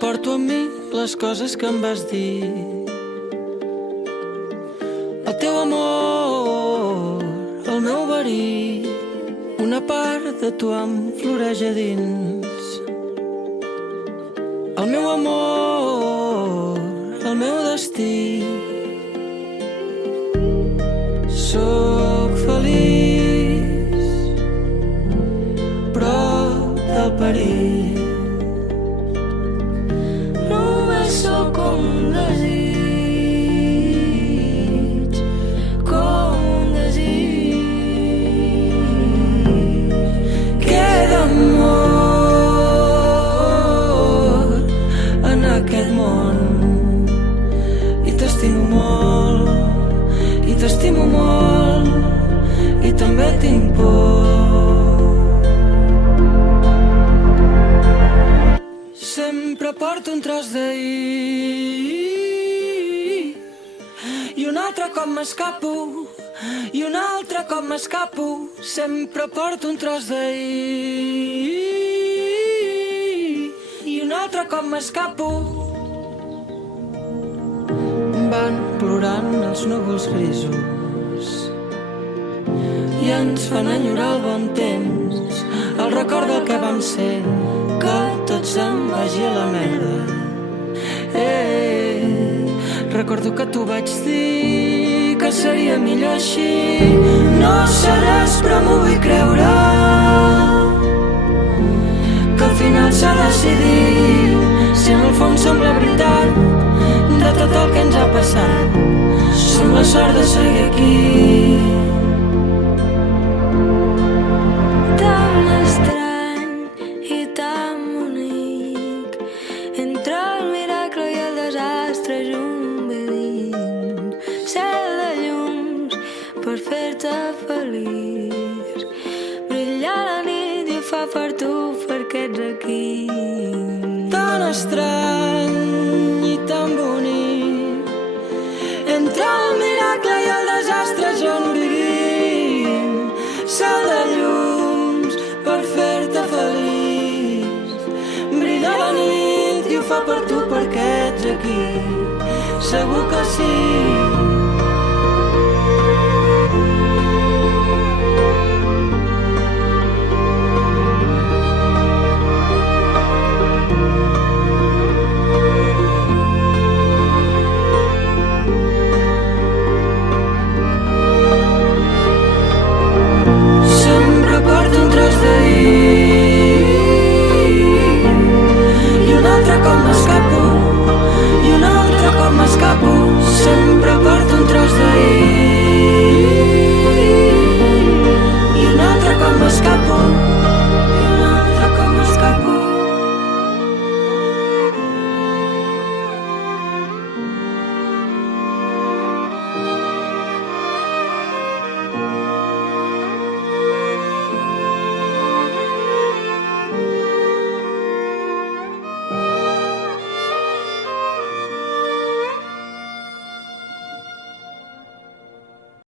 Porto amb mi les coses que em vas dir. El teu amor, el meu verí, una part de tu em floreix a dins. El meu amor, el meu destí. Sóc feliç prop del perill. Només sóc com un desig, com un desig. Queda amor en aquest món i t'estimo molt, i t'estimo molt, i també tinc por. Sempre porto un tros d'ahir i un altre cop m'escapo, i un altre cop m'escapo. Sempre porto un tros d'ahir i un altre cop m'escapo. Van plorant els núvols grisos i ens fan enyorar el bon temps, el record del que vam ser, que tot se'n vagi a la merda. Recordo que t'ho vaig dir, que seria millor així. No seràs, però m'ho vull creure, que al final s'ha decidit. Si en el fons som la veritat de tot el que ens ha passat, som la sort de seguir aquí. Tan estrany i tan bonic, entre el miracle i el desastre junt vivint. Cel de llums per fer-te feliç, brilla la nit i ho fa per tu perquè ets aquí. Tan estrany i tan bonic, entre el miracle i el desastre on vivim. Cel de llums per fer-te feliç, brilla la nit i ho fa per tu perquè ets aquí. Segur que sí.